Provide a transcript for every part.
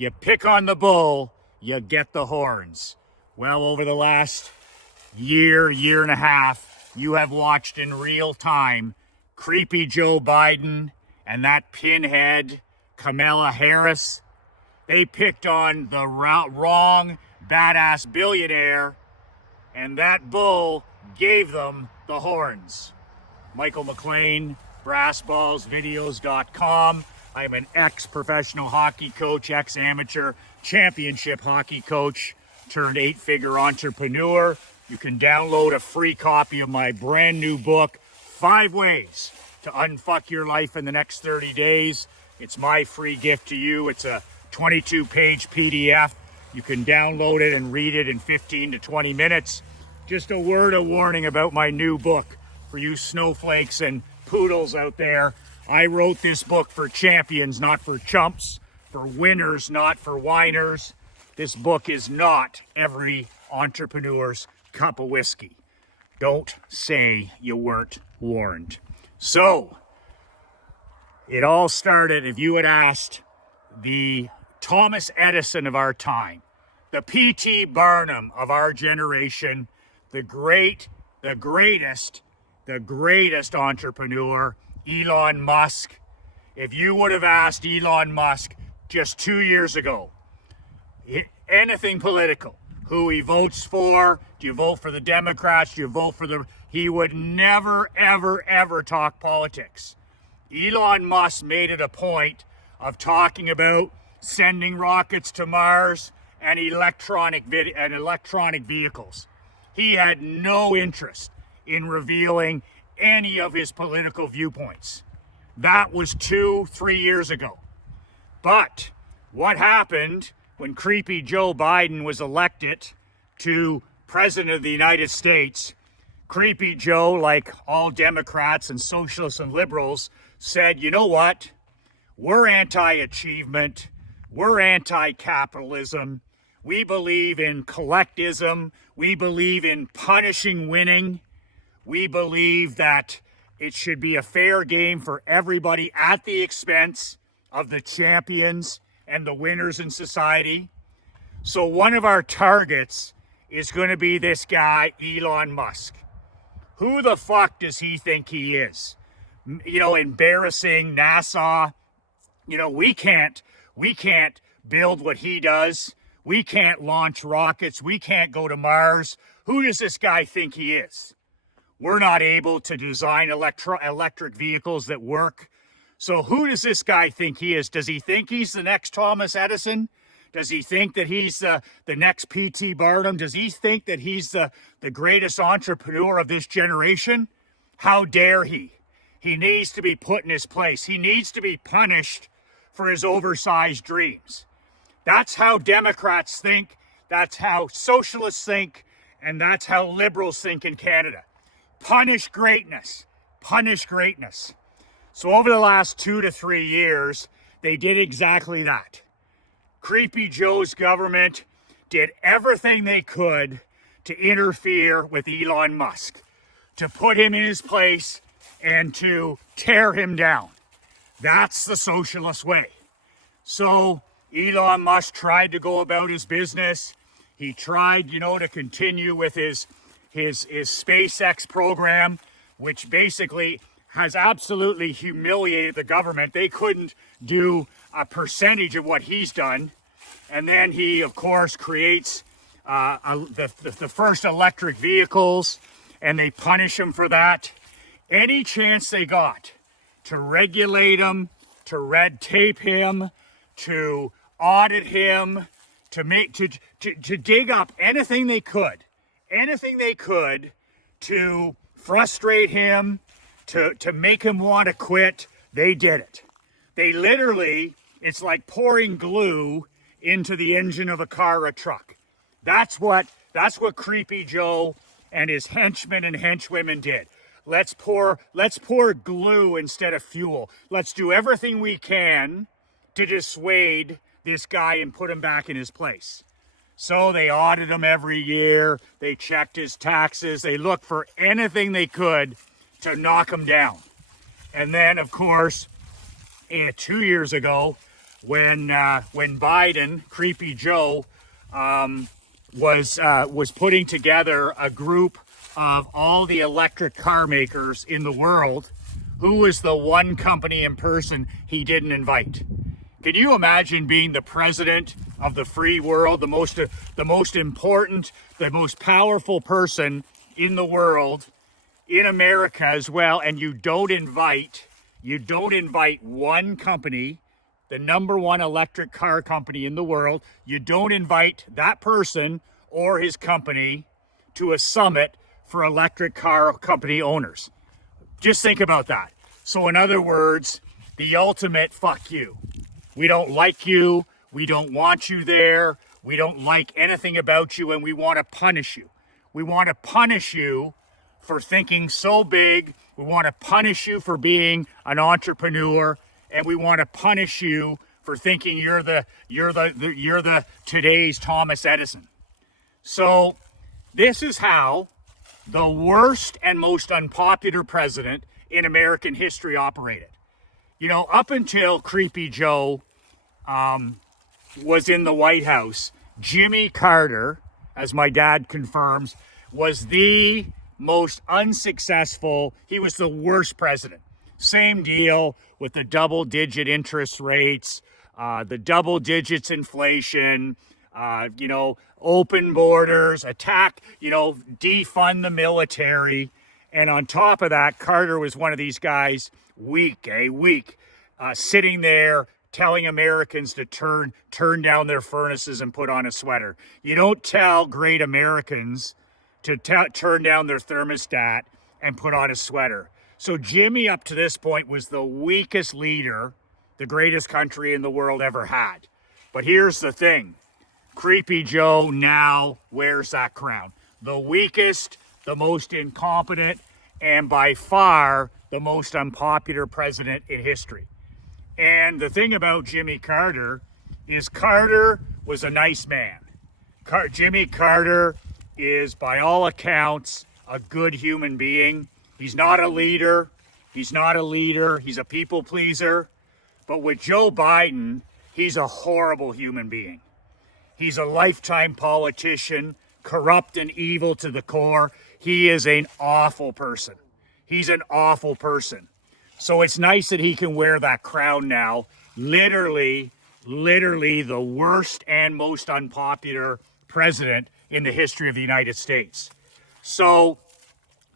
You pick on the bull, you get the horns. Well, over the last year and a half, you have watched in real time creepy Joe Biden and that pinhead Kamala Harris. They picked on the wrong badass billionaire, and that bull gave them the horns. Michael McLean, brassballsvideos.com. I'm an ex-professional hockey coach, ex-amateur championship hockey coach, turned 8-figure entrepreneur. You can download a free copy of my brand new book, 5 Ways to Unfuck Your Life in the Next 30 Days. It's my free gift to you. It's a 22-page PDF. You can download it and read it in 15 to 20 minutes. Just a word of warning about my new book for you snowflakes and poodles out there. I wrote this book for champions, not for chumps, for winners, not for whiners. This book is not every entrepreneur's cup of whiskey. Don't say you weren't warned. So, it all started, if you had asked the Thomas Edison of our time, the P.T. Barnum of our generation, the greatest entrepreneur, Elon Musk. If you would have asked Elon Musk just 2 years ago, anything political, who he votes for, do you vote for the Democrats, do you vote for the... He would never, ever, ever talk politics. Elon Musk made it a point of talking about sending rockets to Mars and electronic vehicles. He had no interest in revealing any of his political viewpoints. That was 2-3 years ago. But what happened when creepy Joe Biden was elected to President of the United States? Creepy Joe, like all Democrats and socialists and liberals, said, you know what? We're anti-achievement. We're anti-capitalism. We believe in collectivism. We believe in punishing winning. We believe that it should be a fair game for everybody at the expense of the champions and the winners in society. So one of our targets is going to be this guy, Elon Musk. Who the fuck does he think he is? You know, embarrassing NASA. You know, we can't build what he does. We can't launch rockets. We can't go to Mars. Who does this guy think he is? We're not able to design electric vehicles that work. So who does this guy think he is? Does he think he's the next Thomas Edison? Does he think that he's the next P.T. Barnum? Does he think that he's the greatest entrepreneur of this generation? How dare he? He needs to be put in his place. He needs to be punished for his oversized dreams. That's how Democrats think. That's how socialists think. And that's how liberals think in Canada. Punish greatness. Punish greatness. So over the last 2 to 3 years, they did exactly that. Creepy Joe's government did everything they could to interfere with Elon Musk, to put him in his place and to tear him down. That's the socialist way. So Elon Musk tried to go about his business. He tried, to continue with his SpaceX program, which basically has absolutely humiliated the government. They couldn't do a percentage of what he's done. And then he, of course, creates the first electric vehicles, and they punish him for that. Any chance they got to regulate him, to red tape him, to audit him, to dig up anything they could to frustrate him, to make him want to quit, they did it. They literally, it's like pouring glue into the engine of a car or a truck. That's what Creepy Joe and his henchmen and henchwomen did. Let's pour glue instead of fuel. Let's do everything we can to dissuade this guy and put him back in his place. So they audited him every year. They checked his taxes. They looked for anything they could to knock him down. And then, of course, 2 years ago, when Biden, Creepy Joe, was putting together a group of all the electric car makers in the world, who was the one company and person he didn't invite? Can you imagine being the president of the free world, the most important, the most powerful person in the world, in America as well, and you don't invite one company, the number one electric car company in the world, you don't invite that person or his company to a summit for electric car company owners? Just think about that. So in other words, the ultimate fuck you. We don't like you. We don't want you there. We don't like anything about you, and we want to punish you. We want to punish you for thinking so big. We want to punish you for being an entrepreneur, and we want to punish you for thinking you're the today's Thomas Edison. So this is how the worst and most unpopular president in American history operated. You know, up until Creepy Joe was in the White House, Jimmy Carter, as my dad confirms, was the most unsuccessful. He was the worst president. Same deal with the double-digit interest rates, the double digits inflation, open borders, defund the military. And on top of that, Carter was one of these guys, weak, sitting there telling Americans to turn down their furnaces and put on a sweater. You don't tell great Americans to turn down their thermostat and put on a sweater. So Jimmy, up to this point, was the weakest leader the greatest country in the world ever had. But here's the thing. Creepy Joe now wears that crown. The weakest, the most incompetent, and by far the most unpopular president in history. And the thing about Jimmy Carter is Carter was a nice man. Jimmy Carter is, by all accounts, a good human being. He's not a leader. He's a people pleaser. But with Joe Biden, he's a horrible human being. He's a lifetime politician, corrupt and evil to the core. He is an awful person. He's an awful person. So it's nice that he can wear that crown now. Literally the worst and most unpopular president in the history of the United States. So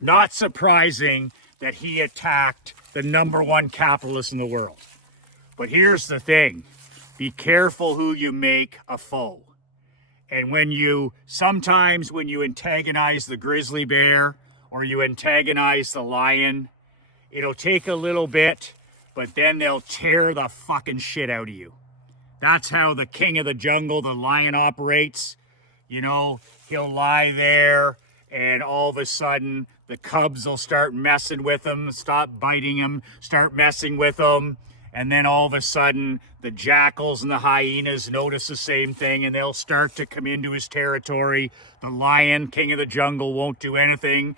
not surprising that he attacked the number one capitalist in the world. But here's the thing. Be careful who you make a foe. And sometimes when you antagonize the grizzly bear or you antagonize the lion, it'll take a little bit, but then they'll tear the fucking shit out of you. That's how the king of the jungle, the lion, operates. You know, he'll lie there and all of a sudden the cubs will start messing with him, stop biting him, start messing with him. And then all of a sudden, the jackals and the hyenas notice the same thing, and they'll start to come into his territory. The lion, king of the jungle, won't do anything.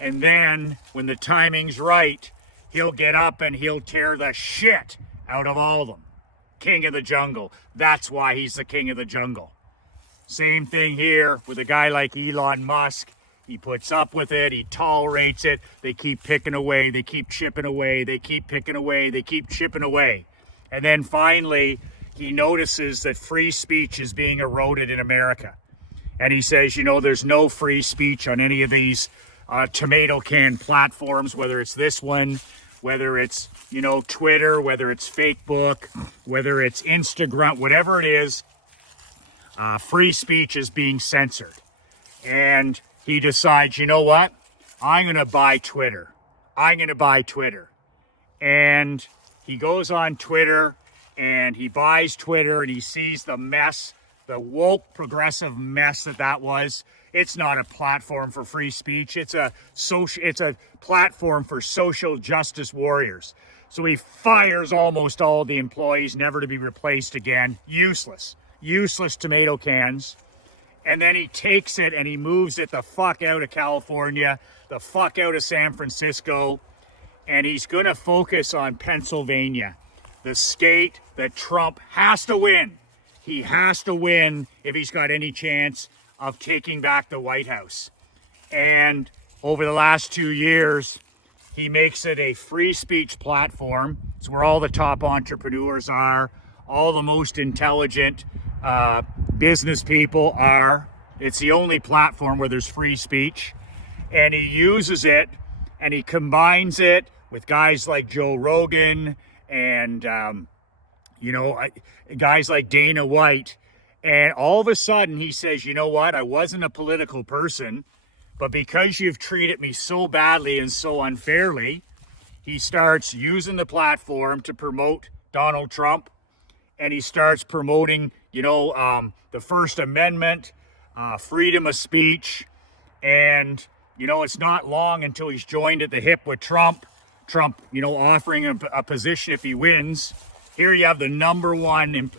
And then, when the timing's right, he'll get up and he'll tear the shit out of all of them. King of the jungle. That's why he's the king of the jungle. Same thing here with a guy like Elon Musk. He puts up with it. He tolerates it. They keep picking away. They keep chipping away. They keep picking away. They keep chipping away. And then finally, he notices that free speech is being eroded in America. And he says, there's no free speech on any of these tomato can platforms, whether it's this one, whether it's, Twitter, whether it's Facebook, whether it's Instagram, whatever it is, free speech is being censored. And he decides, you know what? I'm going to buy Twitter. And he goes on Twitter and he buys Twitter and he sees the mess, the woke progressive mess that was. It's not a platform for free speech. It's a platform for social justice warriors. So he fires almost all the employees, never to be replaced again. Useless tomato cans. And then he takes it and he moves it the fuck out of California, the fuck out of San Francisco, and he's going to focus on Pennsylvania. the state that Trump has to win. He has to win if he's got any chance of taking back the White House. And over the last 2 years, he makes it a free speech platform. It's where all the top entrepreneurs are, all the most intelligent business people are. It's the only platform where there's free speech. And he uses it and he combines it with guys like Joe Rogan and, guys like Dana White. And all of a sudden he says, you know what? I wasn't a political person, but because you've treated me so badly and so unfairly, he starts using the platform to promote Donald Trump. And he starts promoting, the First Amendment, freedom of speech. And, it's not long until he's joined at the hip with Trump. Trump, offering him a position if he wins. Here you have the number one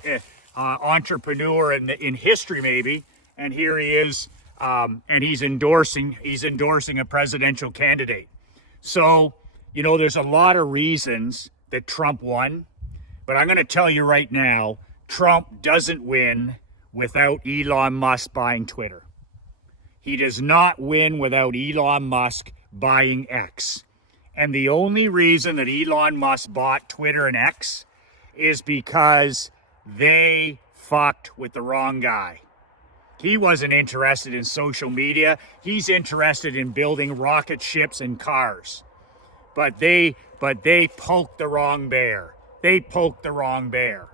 entrepreneur in history, maybe. And here he is, and he's endorsing a presidential candidate. So, there's a lot of reasons that Trump won. But I'm going to tell you right now, Trump doesn't win without Elon Musk buying Twitter. He does not win without Elon Musk buying X. And the only reason that Elon Musk bought Twitter and X is because they fucked with the wrong guy. He wasn't interested in social media. He's interested in building rocket ships and cars. But they poked the wrong bear. They poked the wrong bear.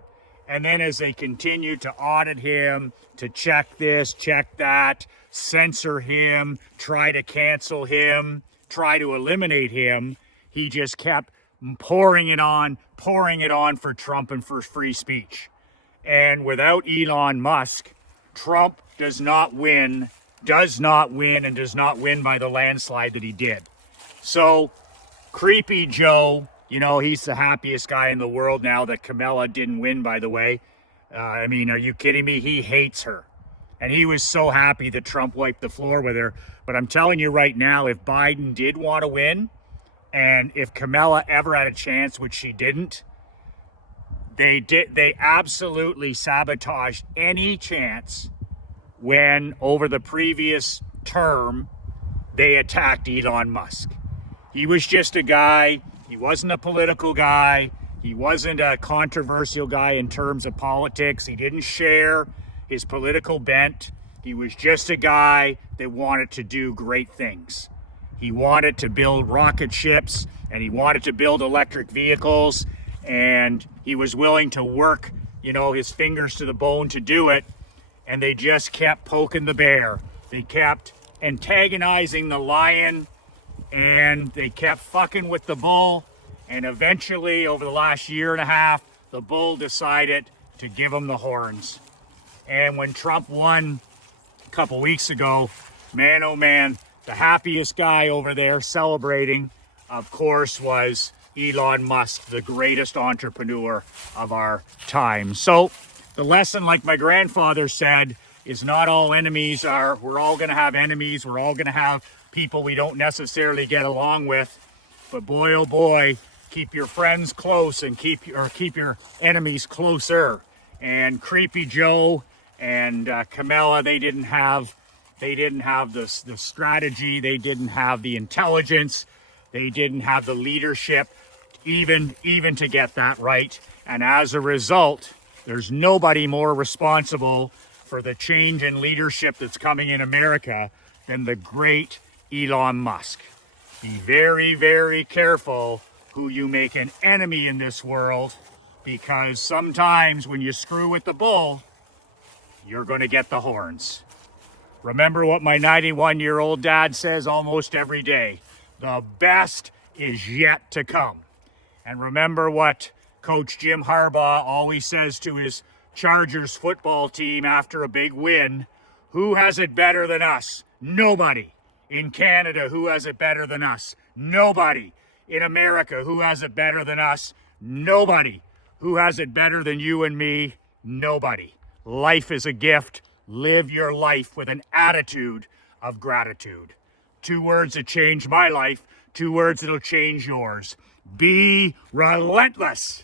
And then as they continued to audit him, to check this, check that, censor him, try to cancel him, try to eliminate him, he just kept pouring it on for Trump and for free speech. And without Elon Musk, Trump does not win by the landslide that he did. So, Creepy Joe, he's the happiest guy in the world now that Kamala didn't win, by the way. Are you kidding me? He hates her. And he was so happy that Trump wiped the floor with her. But I'm telling you right now, if Biden did want to win, and if Kamala ever had a chance, which she didn't, they absolutely sabotaged any chance when, over the previous term, they attacked Elon Musk. He was just a guy. He wasn't a political guy. He wasn't a controversial guy in terms of politics. He didn't share his political bent. He was just a guy that wanted to do great things. He wanted to build rocket ships and he wanted to build electric vehicles, and he was willing to work, his fingers to the bone to do it. And they just kept poking the bear. They kept antagonizing the lion, and they kept fucking with the bull. And eventually, over the last year and a half, the bull decided to give him the horns. And when Trump won a couple weeks ago, man, oh man, the happiest guy over there celebrating, of course, was Elon Musk, the greatest entrepreneur of our time. So the lesson, like my grandfather said, is not all enemies are, we're all going to have enemies. We're all going to have people we don't necessarily get along with. But boy, oh boy, keep your friends close and keep your enemies closer. And Creepy Joe and Kamala, they didn't have the strategy. They didn't have the intelligence. They didn't have the leadership even to get that right. And as a result, there's nobody more responsible for the change in leadership that's coming in America than the great Elon Musk. Be very, very careful who you make an enemy in this world, because sometimes when you screw with the bull, you're going to get the horns. Remember what my 91-year-old dad says almost every day: the best is yet to come. And remember what Coach Jim Harbaugh always says to his Chargers football team after a big win: who has it better than us? Nobody. In Canada, who has it better than us? Nobody. In America, who has it better than us? Nobody. Who has it better than you and me? Nobody. Life is a gift. Live your life with an attitude of gratitude. 2 words that changed my life, 2 words that'll change yours. Be relentless.